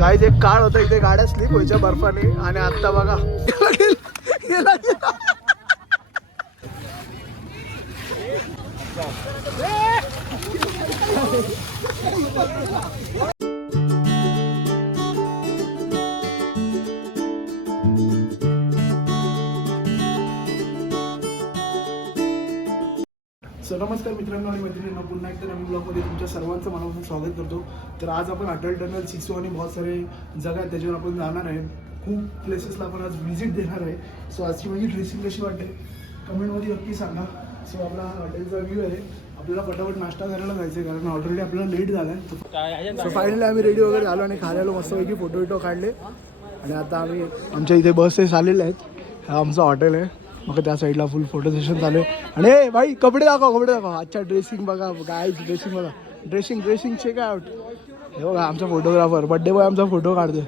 Guys एक काळ होता इथे गाड्या स्लिप व्हायच्या बर्फाने आणि आता बघा गेला. नमस्कार मित्रांनो आणि मैत्रिणींनो, पुन्हा एकदा नवीन ब्लॉगमध्ये तुमच्या सर्वांचं मनापासून स्वागत करतो. तर आज आपण अटल टनल, सिसो आणि बहुत सारे जगह आहेत त्याच्यावर आपण जाणार आहे. खूप प्लेसेसला आपण आज व्हिजिट देणार आहे. सो आजची माझी ड्रेसिंग कशी वाटते कमेंटमध्ये नक्की सांगा. सो आपला हॉटेलचा व्ह्यू आहे. आपल्याला पटापट नाश्ता करायला जायचं आहे कारण ऑलरेडी आपल्याला लेट झाला आहे. सो फायनली आम्ही रेडी वगैरे झालो आणि खायला मस्तपैकी फोटो काढले आणि आता आम्ही आमच्या इथे बसेस आलेल्या आहेत. हा आमचं हॉटेल आहे. मग त्या साईडला फुल फोटो सेशन चालू आहे. आणि भाई कपडे दाखव. अच्छा ड्रेसिंग बघा, काय ड्रेसिंग बघा, ड्रेसिंग चेक आउट. हे बघा आमचा फोटोग्राफर बड्डे बॉय आमचा फोटो काढतोय.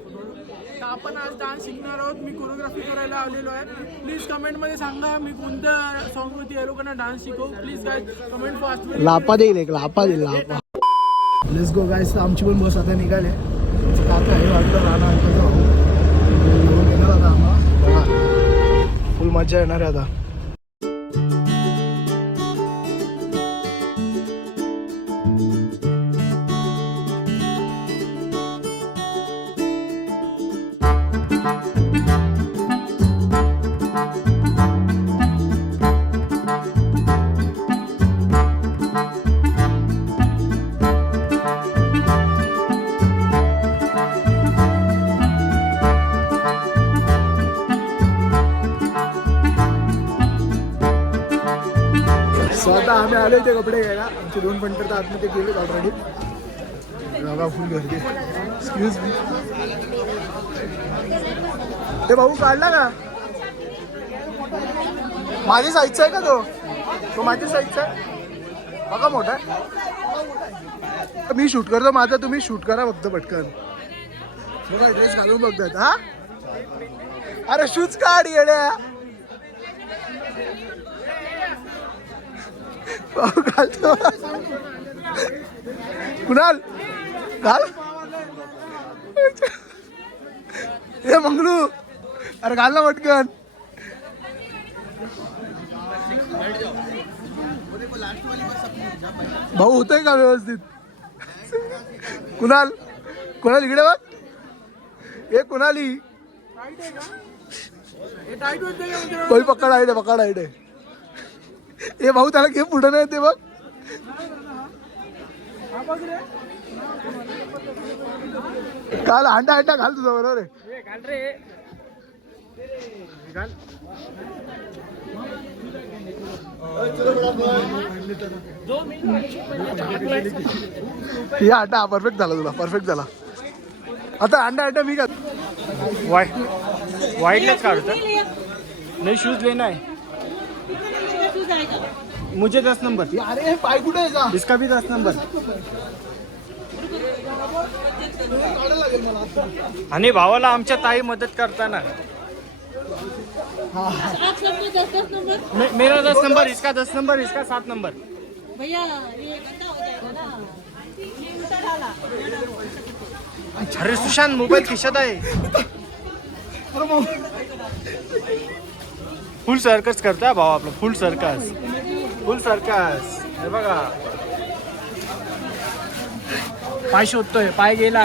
आपण आज डान्स शिकणार आहोत. मी कोरिओग्राफी करायला आलेलो आहे. प्लीज कमेंटमध्ये सांगा मी कोणत्या सॉन्गवरती या लोकांना डान्स शिकवू. Please guys comment fast. लापा देईल लापा. Let's go guys. आमची पण बस आता निघाले. आता हे वाटलं राहणार आता आम्हाला फुल मजा येणार आहे आता. स्वतः आम्ही आलो इथे कपडे घ्यायला. आमचे 2 पंटर तर आतमध्ये गेलेत ऑलरेडी. बघा फुल गर्दी. Excuse me. ते भाऊ काढला का माझी साईजचा आहे का तो माझी साईजचा आहे बघा. मोठा मी शूट करतो माझा, तुम्ही शूट करा फक्त पटकन. बघा ड्रेस घालून बघतात. हा अरे शूज काढ येड्या. घालतो कुणाल घाल. हे मंगलू अरे घाल ना पटकन. भाऊ होतंय का व्यवस्थित. कुणाल इकडे बघ. हे कुणाली पकड आहे. ए भाऊ त्याला घे पुढे नाही ते बघ. काल अंडा घाल तुझा बरोबर आहे. या अंडा परफेक्ट झाला तुला. परफेक्ट झाला. आता अंडा मी का वाइडलेस काढतो. नहीं शूज लेना है मुझे 10 नंबर. अरे पाय कुठे आहे का. इसका भी 10 नंबर. आणि भावाला आमच्या ताई मदत करताना. मेरा 10 नंबर, इसका 10 नंबर, इसका 7 नंबर. भैया ये गंदा हो जाएगा ना. अरे सुशांत मोबाईल खिशात आहे. फुल सर्कस करतोय भाऊ आपलं. फुल सर्कस. हे बघा पाय शोधतोय. पाय गेला.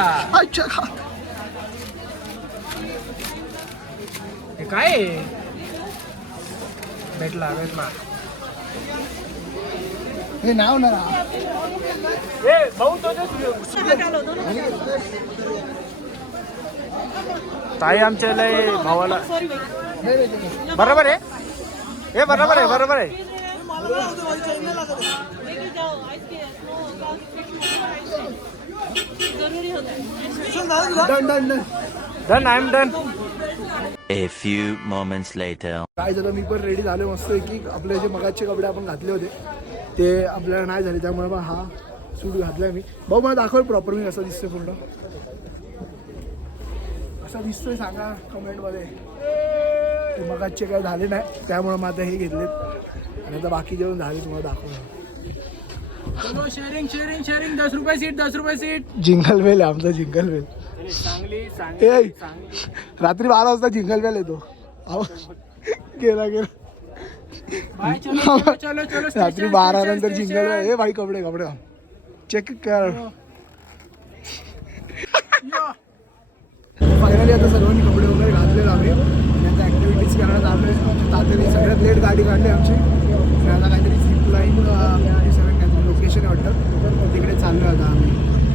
हे काय भेटला. हे नाव ना भाऊ तो ताई आमच्या लय भावाला बरोबर आहे. हे बरोबर आहे. Done. I am done. A few moments later. काय झालं मी पण रेडी झालो मस्त की आपले जे मगाचे कपडे आपण घातले होते ते आपल्याला नाही झाले त्यामुळे मग हा सूट घातलाय मी. भाऊ मला दाखव प्रॉपर मी कसं दिसतोय. पूर्ण असा दिसतोय सांगा कमेंटमध्ये. मगाचे काय झाले नाही त्यामुळे मग आता हे घेतलेत आणि आता बाकी जेवण झाले तुम्हाला दाखवणार. चलो शेअरिंग 10 रुपये सीट. जिंगल बेल आहे आमचा. जिंगल बेल ए रात्री 12 वाजता जिंगल बेल येतो गेला रात्री 12 नंतर जिंगल बेल. ए भाई कपडे चेक कर. फायनली आता सर्वांनी कपडे वगैरे घातलेले आम्ही त्यांच्या ॲक्टिव्हिटीज करण्यात आलो आहे. तातडीने सगळ्यात लेट गाडी काढली आमची. आता काहीतरी झिप लाईन 57 काहीतरी लोकेशन आहे वाटतं, तिकडे चाललो आता आम्ही.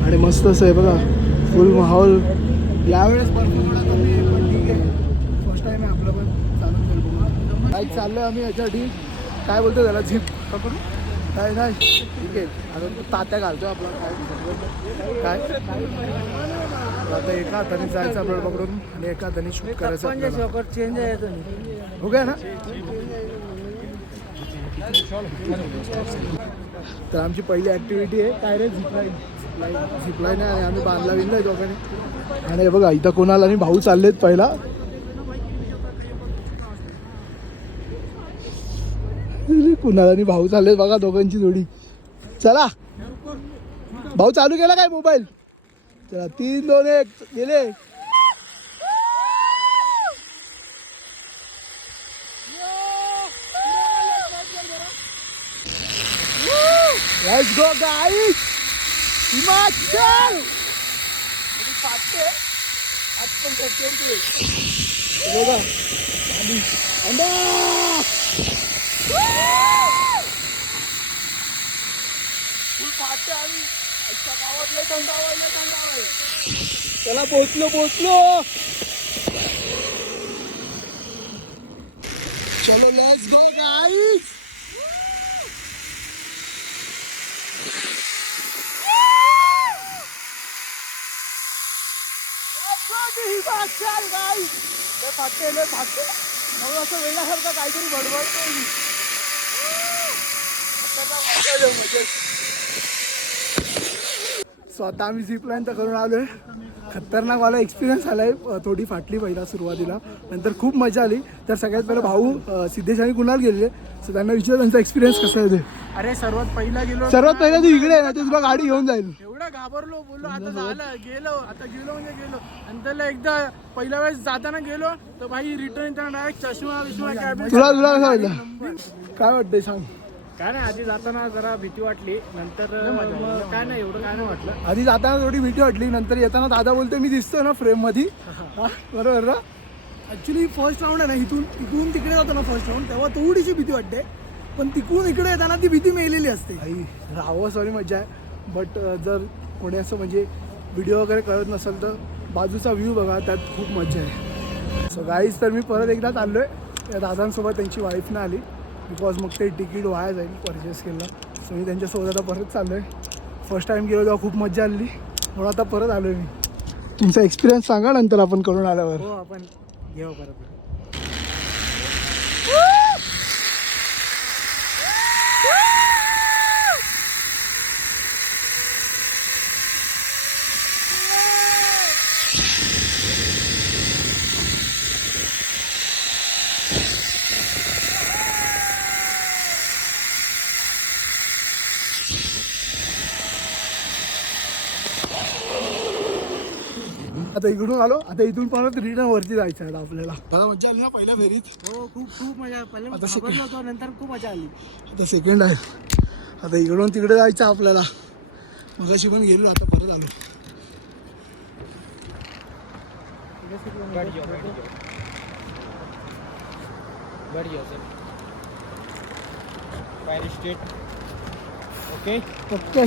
आणि मस्त असं आहे बघा, फुल माहोल. यावेळेस बर्फ थोडा कमी आहे पण ठीक आहे, फर्स्ट टाईम आहे आपलं, पण चालून जाईल बघा. बाईक चाललो आहे आम्ही याच्यासाठी. काय बोलतो त्याला, झिप पकडून काय नाही ठीक आहे. आता तो तात्या घालतोय आपला काय आता एका हाताने जायचं आपल्याला पकडून आणि एका हाताने शूट करायचं. चेंज आहे हो गया ना. तर आमची पहिली ॲक्टिव्हिटी आहे काय रे, झिपलाईन आहे. आणि आम्ही बांधला विणला आहे दोघांनी. आणि हे बघा इथं कोणाला आणि भाऊ चाललेत पहिला. कुणाला आणि भाऊ चाललेत बघा, दोघांची जोडी. चला भाऊ चालू केला काय मोबाईल. चला 3, 2, 1 गेले. Let's go guys! हिमाचल! बघा चला पोचलो. चलो let's go guys. Himachal guys. फाटे असं वेळासारखं काहीतरी बडबडतोय मी. स्वतः आम्ही झिप लाईन तर करून आलोय. खतरनाक वाला एक्सपिरियन्स आलाय. थोडी फाटली पहिला सुरुवातीला, नंतर खूप मजा आली. तर सगळ्यात पहिला भाऊ सिद्धेश आणि कुणाल गेलेले, सो त्यांना विचार त्यांचा एक्सपिरियन्स कसा आहे ते. अरे सर्वात पहिला तू इकडे आहे ना, तुला गाडी घेऊन जाईल. एवढा घाबरलो, बोललो आता झालं, गेलो म्हणजे गेलो. आणि त्याला एकदा पहिल्या वेळेस जाताना गेलो तर भाई रिटर्न येताना डायरेक्ट चष्मा कॅबिन. तुला कसं वाटलं, काय वाटतंय सांग. काय नाही, आधी जाताना जरा भीती वाटली, नंतर काय नाही एवढं काय नाही वाटलं. आधी जाताना थोडी भीती वाटली, नंतर येताना दादा बोलतोय मी दिसतो ना फ्रेम मध्ये. बरोबर ना. ऍक्च्युली फर्स्ट राऊंड आहे ना, तिकडून तिकडे जातो ना फर्स्ट राऊंड, तेव्हा थोडीशी भीती वाटते, पण तिकडून इकडे येताना ती भीती मेलेली असते. राहावं सॉरी मजा आहे. बट जर कोणी असं म्हणजे व्हिडिओ वगैरे करत नसेल तर बाजूचा व्ह्यू बघा, त्यात खूप मजा आहे. सो गाईज, तर मी परत एकदा चाललो आहे. दादांसोबत त्यांची वाईफ नाही आली, बिकॉज मग ते तिकीट वाया जाईल परचेस केलं. सो मी त्यांच्यासोबत आता परत चाललो आहे. फर्स्ट टाईम गेलो तेव्हा खूप मजा आली, म्हणून आता परत आलो आहे मी. तुमचा एक्सपिरियन्स सांगा नंतर आपण करून आल्यावर. हो आपण घेऊ परत. आता इकडून आलो, आता इथून परत रिटर्न वरती जायचं आहे आपल्याला. दादा मजा आली ना पहिल्या फेरीत. हो खूप मजा. पहिल्या आता होतो, नंतर खूप मजा आली. आता सेकंड आहे. आता इकडून तिकडे जायचं आपल्याला. मगाशी पण गेलो, आता परत आलो. Okay okay.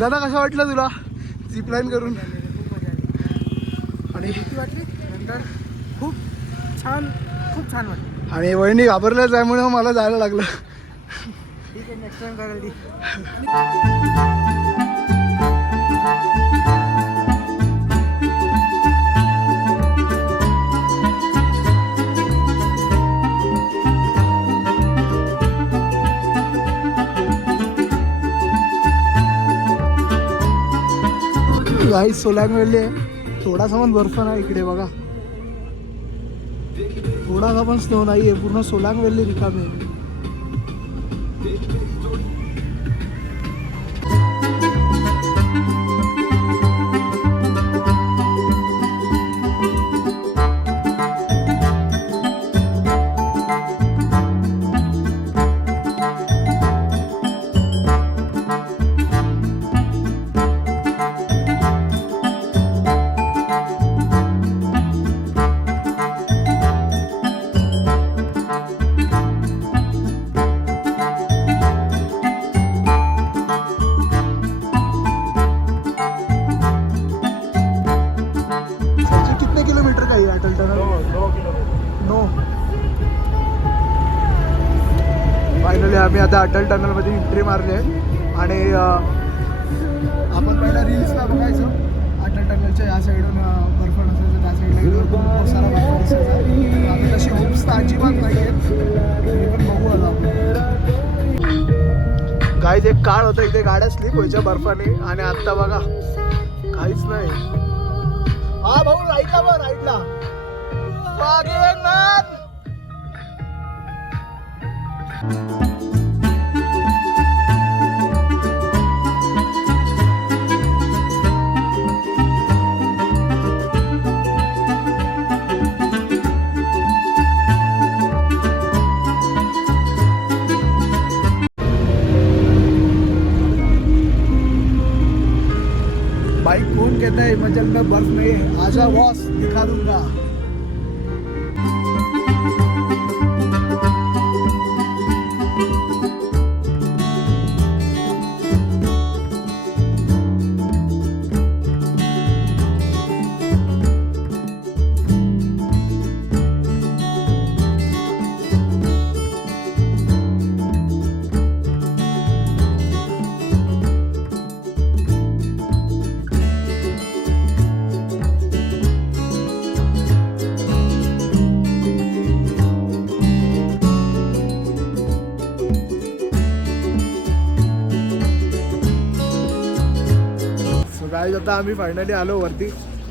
दादा कसं वाटलं तुला झिप लाईन करून. आणि भीती वाटली, नंतर खूप छान वाटलं. आणि वहिनी घाबरल्याच त्यामुळे मला जायला लागलं. ठीक आहे, नेक्स्ट टाइम करायला ती. गाईज सोलांग वेल्ली आहे. थोडासा पण बर्फ नाही इकडे बघा, थोडासा पण स्नो नाही आहे. पूर्ण सोलांग वेल्ली रिकामी आहे. कितने किलोमीटर का है अटल टनल? 9. फायनली आम्ही आता अटल टनल मध्ये एंट्री मारली आहे आणि आपण पहिला रील्सला बघायचो अटल टनलच्या या साईडून बर्फ नसायचं, त्या साईडला गेल्यावर खूप सारा बर्फ दिसायचा. आता तशी होप्स तर अजिबात नाही आहेत, तरी पण बघू आता गाईज. एक काळ होता इथे गाड्या स्लिप व्हायच्या बर्फाने आणि आत्ता बघा काहीच नाही. हा भाऊ राईटला बघ, राईटला बाइक कौन कहता है हिमाचल में बर्फ नहीं है? आजा बॉस, दिखा दूंगा. गाईज आता आम्ही फायनली आलो वरती,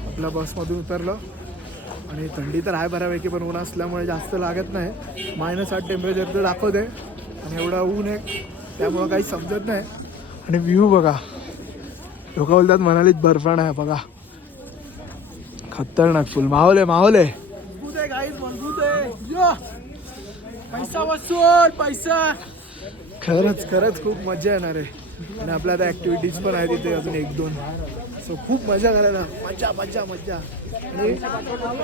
आपल्या बसमधून उतरलो आणि थंडी तर आहे बऱ्यापैकी, पण ऊन असल्यामुळे जास्त लागत नाही. -8 टेम्परेचर तर दाखवते आणि एवढा ऊन आहे त्यामुळं काही समजत नाही. आणि व्ह्यू बघा, लोक बोलतात मनालीत बर्फ नाही, बघा खतरनाक फुल माहोल आहे. माहोल आहे पैसा वसूल पैसा. खरंच खरंच खूप मजा येणार आहे. आणि आपल्या आता ॲक्टिव्हिटीज पण आहेत तिथे अजून 1-2, सो खूप मजा करायला, मजा मजा मजा. आणि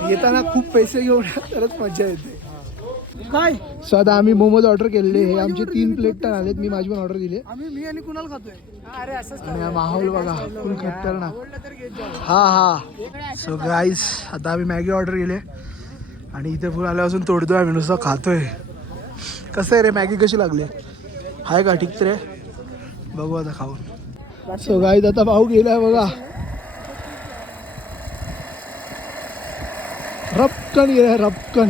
येताना खूप पैसे घेऊन तरच मजा येते. काय सो आता आम्ही मोमोज ऑर्डर केलेले, हे आमचे 3 प्लेट तर आलेत, मी माझी पण ऑर्डर दिली. मी आणि कुणाल खातोय. अरे असंच आणि हा माहोल बघा फुल खतरनाक. हा. सो गाईज आता आम्ही मॅगी ऑर्डर केली आणि इथे फुल आल्यापासून तोडतोय आम्ही, नुसतं खातोय. कसं आहे रे, मॅगी कशी लागली? आहे का ठीक रे? बघू आता खाऊन. सो गाईज आता भाऊ गेलाय बघा, रपकन गेलाय रपकन.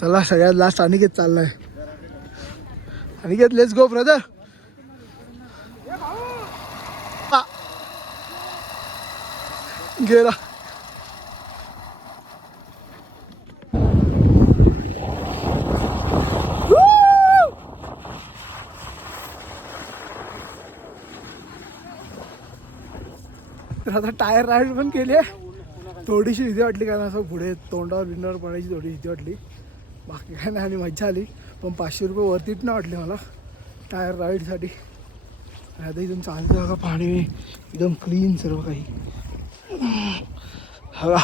चला सगळ्यात लास्ट अनिकेत चाललाय. Aniket let's go brother. गेला. तर आता टायर राईड पण केली आहे. थोडीशी भीती वाटली कारण असं पुढे तोंडावर बिंडावर पडायची थोडी भीती वाटली, बाकी काय नाही. आणि मजा आली, पण 500 रुपये वरतीच नाही वाटले मला टायर राईडसाठी. आता इथून चालतं बघा, पाणी एकदम क्लीन सर्व काही. हवा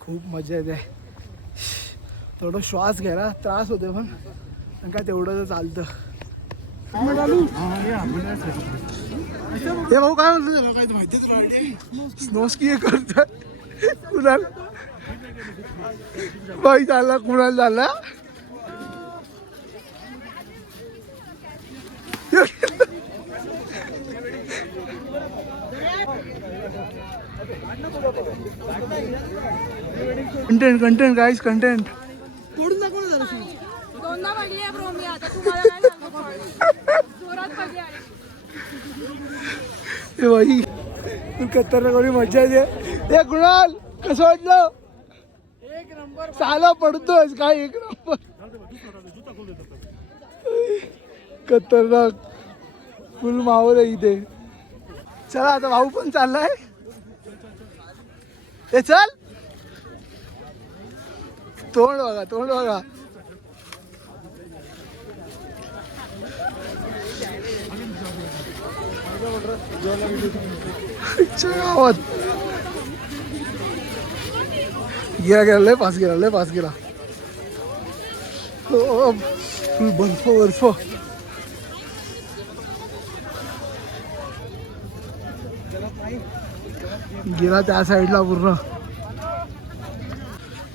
खूप मजा येते. थोडं श्वास घ्यायला त्रास होते पण काय तेवढं तर चालतं. हे भाऊ काय बोलतो त्याला, काय माहितीच राहते स्नो स्की करतोय. कुणाल बाई झाला, कुणाल झाला. Content guys, content. तोडून दाखव ना जरा. दोनदा पडली आहे ब्रो मी आता, तुम्हाला काय सांगू जोरात पडली आहे. हे बाई खतरनाक मजा येते. हे कुणाल कसं वाटलं? एक नंबर. साला पडतोय काय एक नंबर. खतरनाक फुल माहोल आहे इथे. चला आता भाऊ पण चाललाय. ए चल. तोंड बघा तोंड बघा. गावात गेला गेला लय पास गेला लय पास गेला. फुल बर्फ बर्फ. गेला त्या साईडला पूर्ण.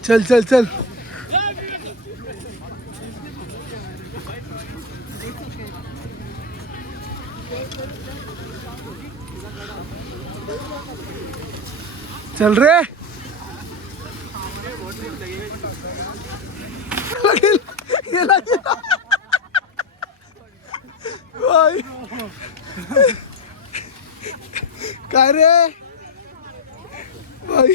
चल चल चल. चल रे. गेला गेला. काय रे भाई.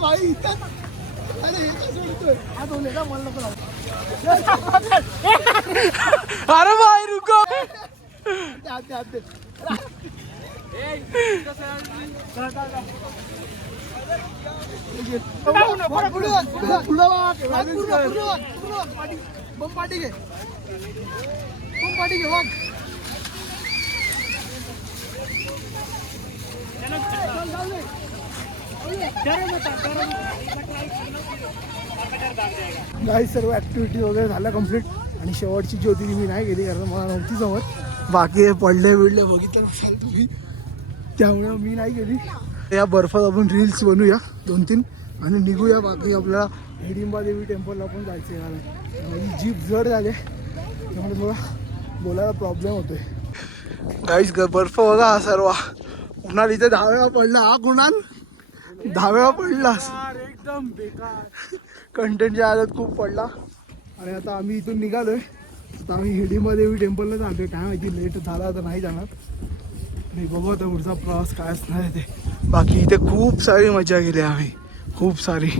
भाई अरे अरे भाई रुको. पाठी घे वाघ. काही सर्व ऍक्टिव्हिटी वगैरे झाल्या कम्प्लीट. आणि शेवटची जी होती ती मी नाही गेली कारण मला नव्हती जमत. बाकी पडले बिडले बघितलं नसाल तुम्ही त्यामुळे मी नाही गेली. या बर्फात आपण रील्स बनवूया 2-3 आणि निघूया. बाकी आपल्याला हिडिंबा देवी टेम्पलला पण जायचं आहे. माझी जीप जड झाले त्यामुळे थोडा बोलायला प्रॉब्लेम होतोय. गाईस बर्फ बघा हा सर्व. कुणाल इथे 10 वेळा पडला. हा कुणाल 10 वेळा पडलास. एकदम बेकार. कंटेंटच्या आदत खूप पडला. आणि आता आम्ही इथून निघालोय. आता आम्ही हिडिंबा देवी टेम्पलला जातोय. काय माहिती लेट झाला तर नाही जाणार. मी बघू आता पुढचा प्रवास काय असणार आहे ते. बाकी इथे खूप सारी मजा केली आम्ही खूप सारी.